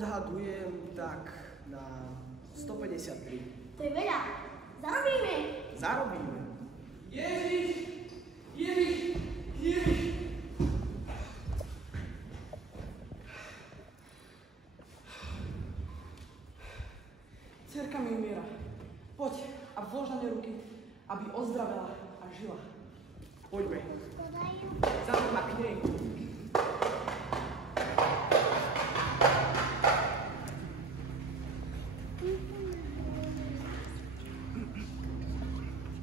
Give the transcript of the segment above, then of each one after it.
Odhadujem tak na 153. To je veľa. Zarobíme. Zarobíme. Ježiš! Ježiš! Ježiš! Dcerka mi umiera. Poď a vlož na ňu ruky, aby ozdravela a žila. Poďme. Podajú. Zaujím ma k nej.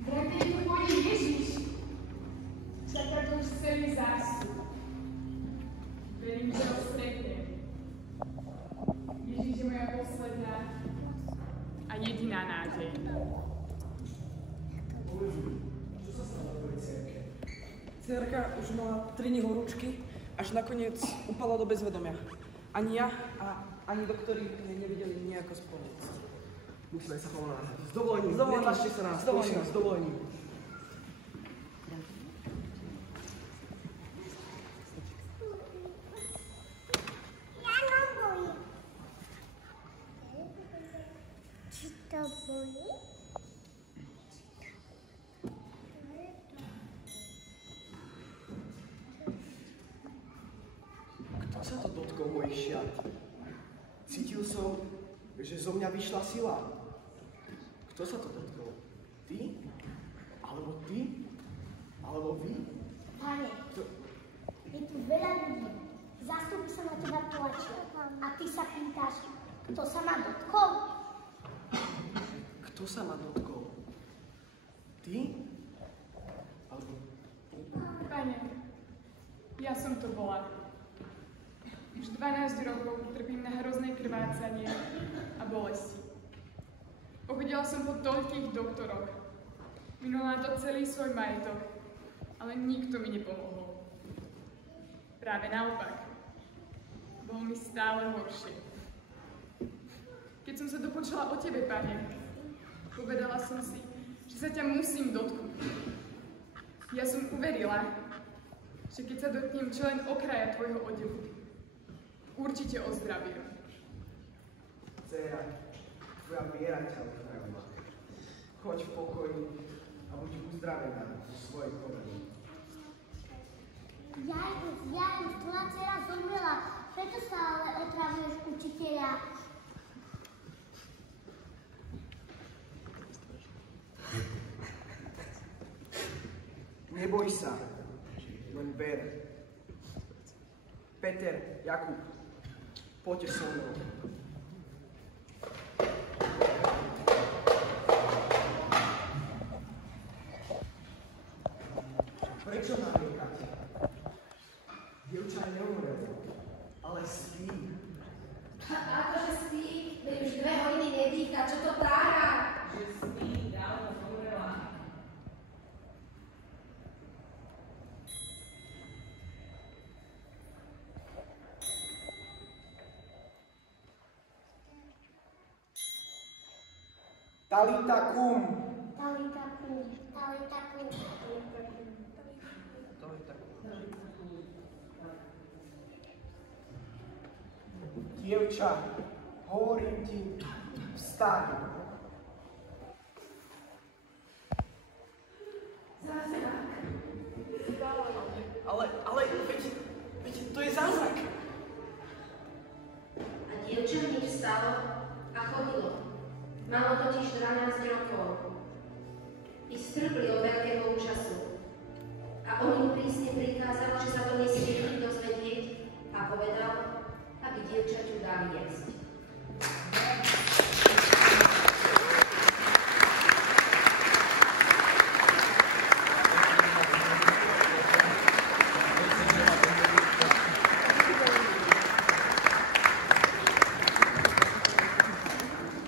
Vrátane tu pôjde Ježiš. Čaká to už celý zástup. Verím, že ho stretnem. Ježiš je moja posledná a jediná nádej. Čo sa stalo tvojej dcerke? Dcerka už mala 3 dni horúčky, až nakoniec upala do bezvedomia. Ani ja a ani doktori jej nevedeli nejako spomôcť. Musíme sa pomáhať. S dovolením. S dovolením. Netlačte sa nás. S dovolením. Prosím, s dovolením. Či to bolí? Kto sa to dotkol mojich šiat? Cítil som, že zo mňa vyšla sila. Kto sa to dotkol? Ty? Alebo ty? Alebo vy? Pane, je tu veľa ľudí. Zástupy sa na teba tlačia. A ty sa pýtaš, kto sa ma dotkol? Kto sa ma dotkol? Ty? Alebo ty? Pane, ja som to bola. Už 12 rokov trpím na hrozné krvácanie a bolesti. Pochodila som po toľkých doktoroch. Minula na to celý svoj majetok, ale nikto mi nepomohol. Práve naopak. Bolo mi stále horšie. Keď som sa dopočula o tebe, Pane, povedala som si, že sa ťa musím dotknúť. Ja som uverila, že keď sa dotknem čo len okraja tvojho odevu, určite ozdravím. Dcera, tvoja viera ťa uzdravila. Choď v pokoji a buď uzdravená zo svojej choroby. Jaj, tvoja dcera zomrela, preto sa ale otravuješ učiteľa. Neboj sa, len ver. Peter, Jakub, poďte so mnou. Prečo nariekate? Dievča neumrelo, ale spí. Akože spí, veď už 2 hodiny nedýcha, čo to tára? Že spí, dávno zomrela. Talita kum. Talita kum, Talita kum. Dievča, hovorím ti, vstaň. Zázrak. Ale, veď to je zázrak. A dievča hneď vstalo a chodilo. Malo totiž 12 rokov. I strpli od veľkého času. A on im prísne prikázal, že sa to nesmie nikto dozvedieť a povedal, aby dievčaťu dali jesť.